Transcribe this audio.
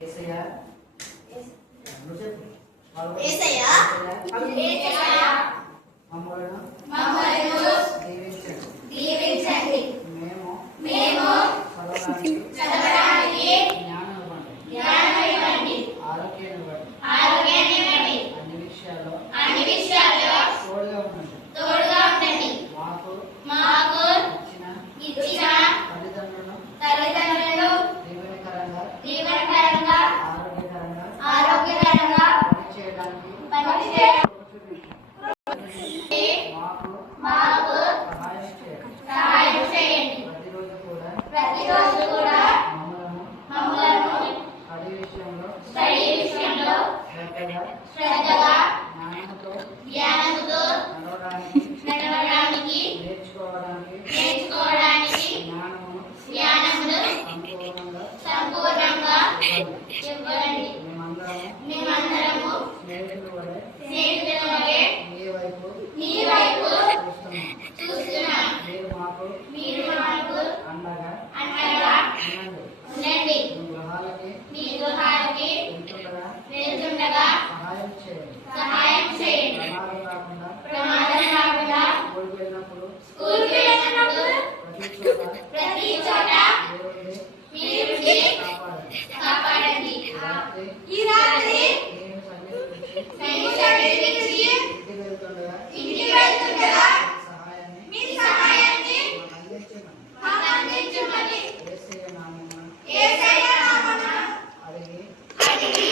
యేసయ్యా నువ్వు చెప్పు. యేసయ్యా మమ్మల్ని దీవించండి. మేము చదవడానికి జ్ఞానం ఇవ్వండి. ఆరోగ్యాన్ని ఇవ్వండి. అన్ని విషయాల్లో తోడుగా ఉండండి. మాకు ఇచ్చిన తల్లిదండ్రులను దీవెనకరంగా ఆరోగ్యకరంగా పనిచేయడానికి మాకు సహాయం చేయండి. ప్రతిరోజు కూడా మమ్మలను స్టడీ విషయంలో శ్రద్ధగా జ్ఞానంతో నడవడానికి నేర్చుకోవడానికి జ్ఞానమును సంపూర్ణంగా ఇవ్వండి. మేమందరము స్నేహితుల వలె మీ వైపు చూస్తున్నాం. మీరు మాకు అండగా ఉండండి. మీ గృహాలకి వెళ్తుండగా సహాయం చేయండి. ప్రమాదం రాకుండా స్కూల్కి వెళ్ళినప్పుడు ప్రతి చోట మీరు కాపాడండి. ఈ రాత్రి ఇంటికి వెళ్తుండగా మీ సహాయాన్ని మాకు అందించమని యేసయ్య నామమున అడిగి